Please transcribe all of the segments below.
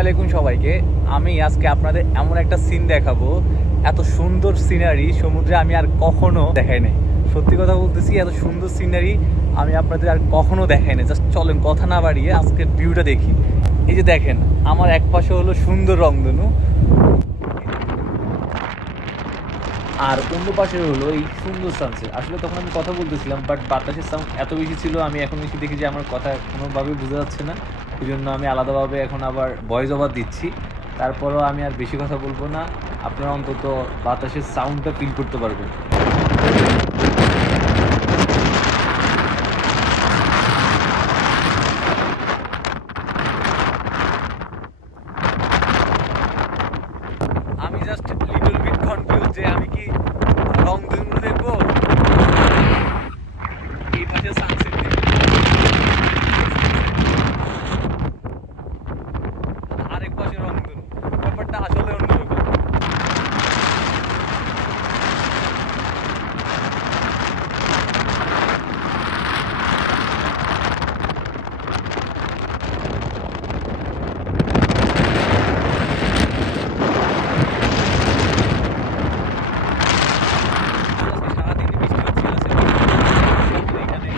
আলাইকুম সবাইকে। আমি আজকে আপনাদের এমন একটা সিন দেখাবো। এত সুন্দর সিনারি সমুদ্রে আমি আর কখনো দেখাই নাই। সত্যি কথা বলতেছি, এত সুন্দর সিনারি আমি আপনাদের আর কখনো দেখাই নাই। জাস্ট চলেন, কথা না বাড়িয়ে আজকের ভিউটা দেখি। এই যে দেখেন, আমার এক পাশে হলো সুন্দর রংধনু। আর অন্য পাশে হলো এই সুন্দর সানসেট আসলে তখন আমি কথা বলতেছিলাম বাট বাতাসের সাউন্ড এত বেশি ছিল, আমি এখন এসে দেখি যে আমার কথা কোনোভাবে বোঝা যাচ্ছে না। এই জন্য আমি আলাদাভাবে এখন আবার ভয়েস ওভার দিচ্ছি। তারপরও আমি আর বেশি কথা বলব না। আপনারা অন্তত বাতাসের সাউন্ডটা ফিল করতে পারবেন। আমি জাস্ট লিটল বিট কনফিউজ যে আমি কি রংধনু দেখব এই পাশে সানসেট আরেক পাশে রংধনু ব্যাপারটা আসলে অন্যরকম আজকে সারাদিনই বৃষ্টি হচ্ছিল সেটা এখানে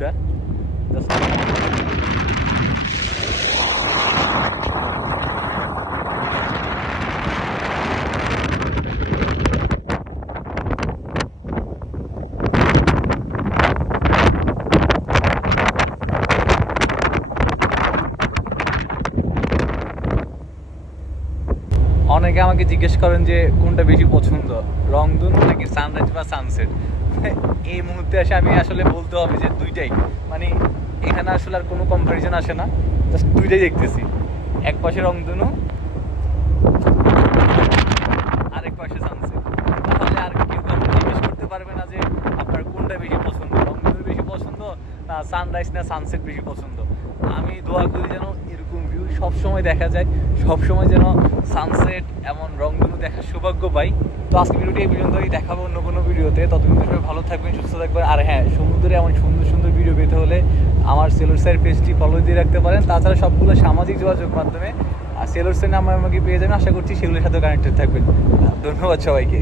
ভিউটা অনেকে আমাকে জিজ্ঞেস করেন যে, কোনটা বেশি পছন্দ? রংধনু নাকি সানরাইজ বা সানসেট? এই মুহূর্তে এসে আমি আসলে বলতে হবে যে দুইটাই। মানে এখানে আসলে আর কোনো কম্পারিজন আসে না। জাস্ট দুইটাই দেখতেছি। এক পাশে রংধনু, আরেক পাশে সানসেট। তাহলে আর কেউ জিজ্ঞেস করতে পারবে না যে, আপনার কোনটা বেশি পছন্দ? রংধনু বেশি পছন্দ না সানরাইজ না সানসেট বেশি পছন্দ? আমি দোয়া করি যেন এরকম ভিউ সবসময় দেখা যায়। সব সময় যেন সানসেট এমন রংধনু দেখার সৌভাগ্য পাই। তো আজকে ভিডিওটি এই পর্যন্তই, দেখাবো অন্য কোনো ভিডিওতে। ততদিন সবাই ভালো থাকবেন, সুস্থ থাকবেন। আর হ্যাঁ সমুদ্রে এমন সুন্দর সুন্দর ভিডিও পেতে হলে আমার সেলোরসাইয়ের পেজটি ফলো দিয়ে রাখতে পারেন। তাছাড়া সবগুলো সামাজিক যোগাযোগ মাধ্যমে, আর সেলোরসের নাম আমাকে পেয়ে যাবেন। আশা করছি সেগুলোর সাথে কানেক্টেড থাকবেন। ধন্যবাদ সবাইকে।